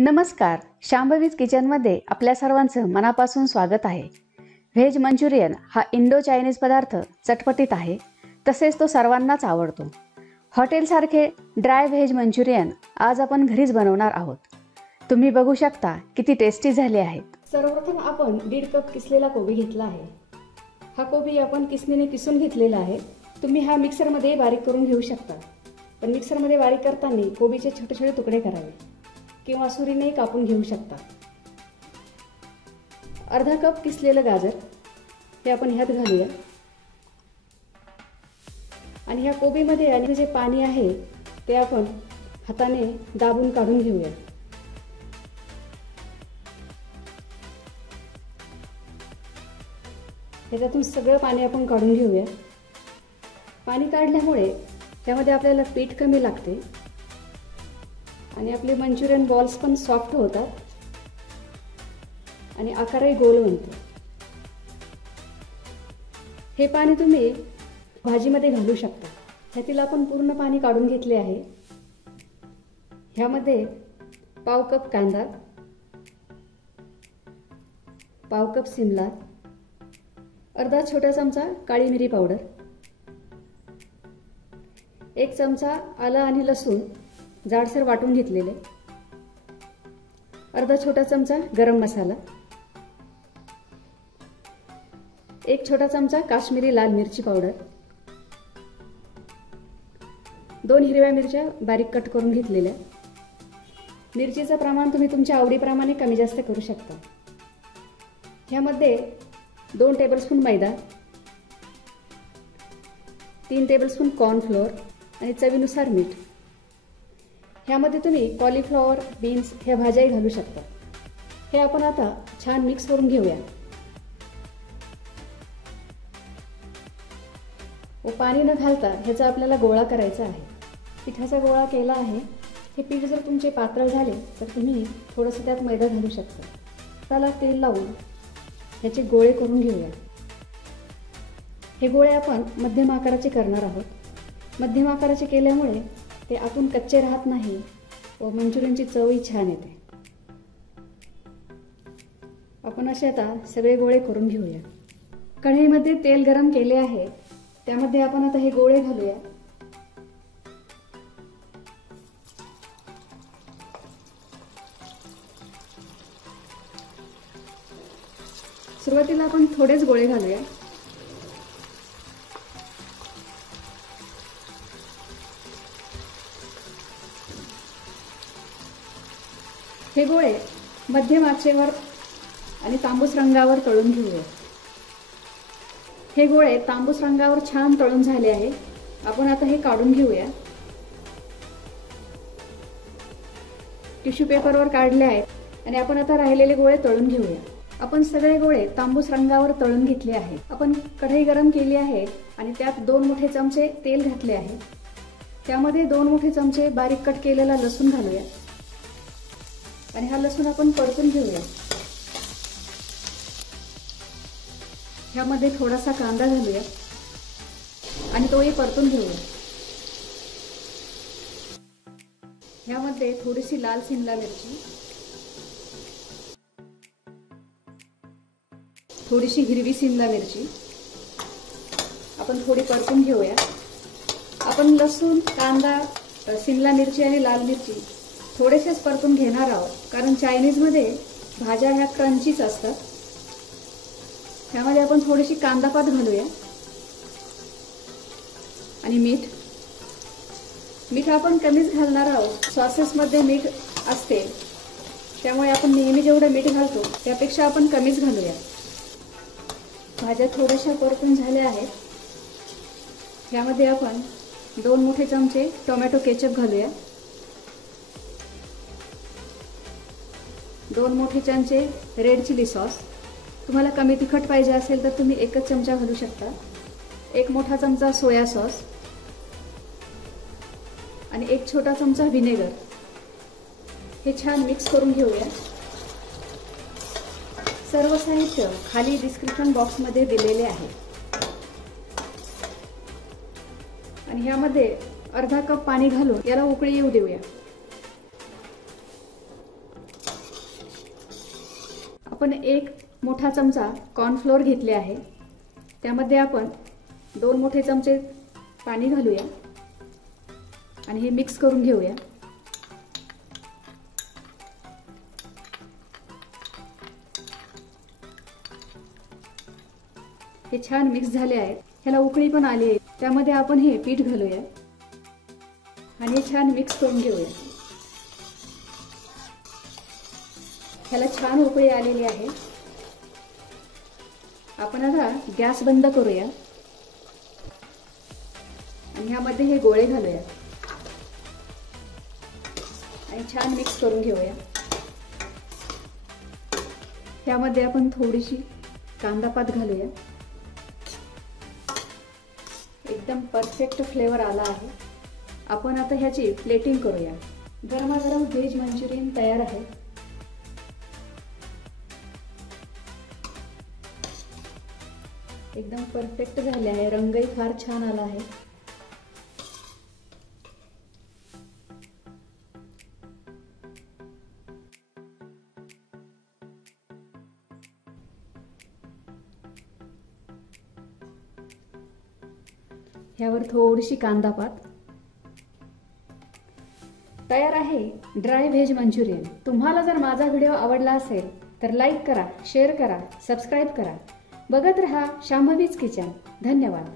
नमस्कार, शांभवीज किचनमध्ये आपल्या सर्वांचं मनापासून स्वागत आहे। व्हेज मंचुरियन हा इंडो चायनीज पदार्थ चटपटीत आहे, तसेच तो सर्वांनाच आवडतो। हॉटेलसारखे ड्राय व्हेज मंचुरियन आज आपण घरीच बनवणार आहोत। तुम्ही बघू शकता किती टेस्टी झाले आहेत। सर्वप्रथम आपण 1.5 कप किसलेला कोबी घेतला आहे। हा कोबी आपण किसणीने किसून घेतलेला आहे। तुम्ही हा मिक्सरमध्ये बारीक करून घेऊ शकता, पण मिक्सरमध्ये बारीक करताना कोबीचे छोटे छोटे तुकडे करावे किंवा सुरीने कापून घेऊ शकता। अर्धा कप किसलेलं गाजर हे आपण ह्यात घालूया आणि ह्या कोबीमध्ये आणि जे पाणी आहे ते आपण हाताने दाबून काढून घेऊया। ह्याच्यातून सगळं पाणी आपण काढून घेऊया। पाणी काढल्यामुळे त्यामध्ये आपल्याला पीठ कमी लागते आणि आपले मंचुरियन बॉल्स पण सॉफ्ट होतात आणि आकारही गोल बनतो। हे पाणी तुम्ही भाजीमध्ये घालू शकता। ह्यातील आपण पूर्ण पाणी काढून घेतले आहे। ह्यामध्ये पाव कप कांदा, पाव कप शिमला, अर्धा छोटा चमचा काळी मिरी पावडर, 1 चमचा आलं आणि लसूण जाडसर वाटून घेतलेले, अर्धा छोटा चमचा गरम मसाला, 1 छोटा चमचा काश्मीरी लाल मिरची पावडर, 2 हिरव्या मिरच्या बारीक कट करून घेतलेल्या। मिरचीचं प्रमाण तुम्ही तुमच्या आवडीप्रमाणे कमी जास्त करू शकता। ह्यामध्ये 2 टेबलस्पून मैदा, 3 टेबलस्पून कॉर्नफ्लोअर आणि चवीनुसार मीठ। ह्यामध्ये तुम्ही कॉलीफ्लॉवर, बीन्स ह्या भाज्याही घालू शकता। हे आपण आता छान मिक्स करून घेऊया व पाणी न घालता ह्याचा आपल्याला गोळा करायचा आहे। पिठाचा गोळा केला आहे। हे पीठ जर तुमचे पातळ झाले तर तुम्ही थोडंसं त्यात मैदा घालू शकता। त्याला तेल लावून ह्याचे गोळे करून घेऊया। हे गोळे आपण मध्यम आकाराचे करणार आहोत। मध्यम आकाराचे केल्यामुळे ते आतून कच्चे राहत नाही व मंचुरियनची चवही छान येते। आपण असे आता सगळे गोळे करून घेऊया। कढईमध्ये तेल गरम केले आहे, त्यामध्ये आपण आता हे गोळे घालूया। सुरुवातीला आपण थोडेच गोळे घालूया। हे गोळे मध्यम आचेवर आणि तांबूस रंगावर तळून घेऊया। हे गोळे तांबूस रंगावर छान तळून झाले आहे। आपण आता हे काढून घेऊया। टिश्यू पेपरवर काढले आहेत आणि आपण आता राहिलेले गोळे तळून घेऊया। आपण सगळे गोळे तांबूस रंगावर तळून घेतले आहेत। आपण कढई गरम केली आहे आणि त्यात 2 मोठे चमचे तेल घातले आहे। त्यामध्ये 2 मोठे चमचे बारीक कट केलेला लसूण घालूया आणि हा लसूण आपण परतून घेऊया। ह्यामध्ये थोडासा कांदा घालूया आणि तोही परतून घेऊया। ह्यामध्ये थोडीशी लाल शिमला मिरची, थोडीशी हिरवी शिमला मिरची आपण थोडी परतून घेऊया। आपण लसूण, कांदा, शिमला मिरची आणि लाल मिरची थोडेसेच परतून घेणार आहोत, कारण चायनीजमध्ये भाज्या ह्या क्रंचीच असतात। त्यामध्ये आपण थोडीशी कांदापात घालूया आणि मीठ आपण कमीच घालणार आहोत। सॉसेसमध्ये मीठ असते, त्यामुळे आपण नेहमी जेवढं मीठ घालतो त्यापेक्षा आपण कमीच घालूया। भाज्या थोड्याशा परतून झाल्या आहेत। यामध्ये आपण 2 मोठे चमचे टोमॅटो केचप घालूया, 2 मोठे चमचे रेड चिली सॉस। तुम्हाला कमी तिखट पाहिजे असेल तर तुम्ही 1च चमचा घालू शकता। 1 मोठा चमचा सोया सॉस आणि 1 छोटा चमचा व्हिनेगर। हे छान मिक्स करून घेऊया। सर्व साहित्य खाली डिस्क्रिप्शन बॉक्समध्ये दिलेले आहे आणि ह्यामध्ये अर्धा कप पाणी घालून याला उकळी येऊ देऊया। आपण 1 मोठा चमचा कॉर्नफ्लोअर घेतले आहे. त्यामध्ये आपण 2 मोठे चमचे पाणी घालूया आणि हे मिक्स करून घेऊया. हे छान मिक्स झाले आहे. ह्याला उकळी पण आली आहे. त्यामध्ये आपण हे पीठ घालूया आणि हे छान मिक्स करून घेऊया. ह्याला छान उकळी आलेली आहे. आपण आता गॅस बंद करूया आणि ह्यामध्ये हे गोळे घालूया आणि छान मिक्स करून घेऊया. ह्यामध्ये आपण थोडीशी कांदा पात घालूया. एकदम परफेक्ट फ्लेवर आला आहे. आपण आता ह्याची प्लेटिंग करूया. गरमागरम व्हेज मंचुरियन तयार आहे. एकदम परफेक्ट झाले आहे. रंगही फार छान आला आहे. ह्यावर थोडीशी कांदा पात. तयार आहे ड्राय व्हेज मंचुरियन. तुम्हाला जर माझा व्हिडिओ आवडला असेल तर लाईक करा, शेअर करा, सबस्क्राईब करा. बघत रहा शांभवीज किचन. धन्यवाद.